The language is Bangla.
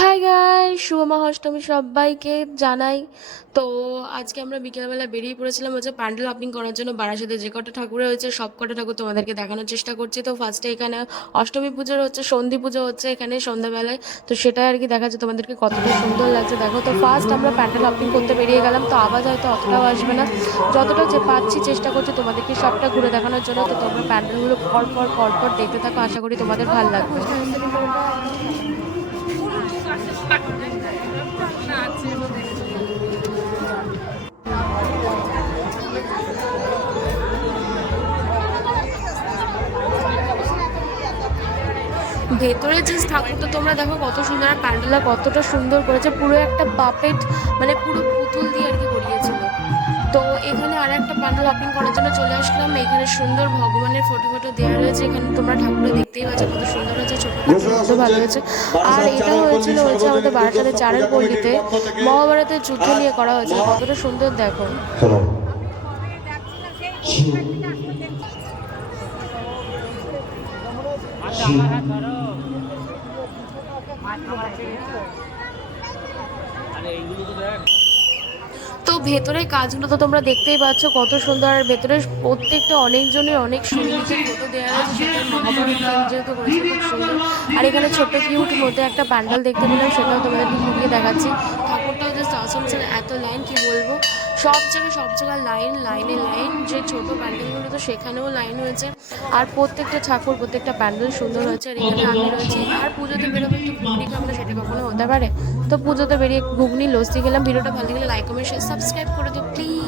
হাই গাই শুভ মহাষ্টমী সবাইকে জানাই। তো আজকে আমরা বিকেলবেলা বেরিয়ে পড়েছিলাম হচ্ছে প্যান্ডেল ওপেনিং করার জন্য বারাসাতে। যে কটা ঠাকুর হয়েছে, সব কটা ঠাকুর তোমাদেরকে দেখানোর চেষ্টা করছি। তো ফার্স্টে এখানে অষ্টমী পুজোর হচ্ছে, সন্ধি পুজো হচ্ছে এখানে সন্ধ্যাবেলায়। তো সেটাই আর কি দেখাচ্ছে তোমাদেরকে, কতটা সুন্দর লাগছে। দেখো তো ফার্স্ট আমরা প্যান্ডেল ওপেনিং করতে বেরিয়ে গেলাম, তো আওয়াজ হয়তো অতটাও আসবে না। যতটা যে পাচ্ছি চেষ্টা করছি তোমাদেরকে সবটা ঘুরে দেখানোর জন্য। তো তোমরা প্যান্ডেলগুলো পর পর পর পর দেখতে থাকো, আশা করি তোমাদের ভালো লাগবে। ভেতরে যে ঠাকুরটা তোমরা দেখো, কত সুন্দর আর প্যান্ডেলটা কতটা সুন্দর করেছে। পুরো একটা পাপেট মানে পুরো তো এখানে আর একটা প্যান্ডেল ওপেনিং করার জন্য চলে আসলাম। এখানে সুন্দর ভগবানের ফটো ফটো দেওয়া রয়েছে। এখানে তোমরা ঠাকুরে দেখতেই পাচ্ছ কত সুন্দর হয়েছে ছোট কত ভালো হয়েছে। আর এটা হয়েছিল হচ্ছে আমাদের বারাসাতের চারের পল্লীতে। মহাভারতের যুদ্ধ নিয়ে করা হয়েছে। কতটা সুন্দর দেখো। চলো তো ভেতরের কাজগুলো তো তোমরা দেখতেই পাচ্ছ, কত সুন্দর। আর ভেতরে প্রত্যেকটা অনেক সঙ্গীতের ফটো দেওয়া খুব সুন্দর। আর এখানে ছোট্ট কিউট মধ্যে একটা প্যান্ডেল দেখতে পেলাম, সেটাও তোমাদেরকে ঘুরিয়ে দেখাচ্ছি। ঠাকুরটাও জাস্ট এত লাইন কি বলব? সব জায়গায় সব জায়গায় লাইন লাইনে লাইন যে ছোট প্যান্ডেলগুলো তো সেখানেও লাইন হয়েছে আর প্রত্যেকটা ঠাকুর, প্রত্যেকটা প্যান্ডেল সুন্দর হয়েছে, আর এখানে আমি রয়েছি। আর পুজোতে বেরোবে একটু খাব সেটা কখনো হতে পারে। তো পুজোতে বেরিয়ে ঘুগনি, লস্যি খেলাম। ভিডিওটা ভালো লাগলে লাইক কমেন্ট সাবস্ক্রাইব করে দিও প্লিজ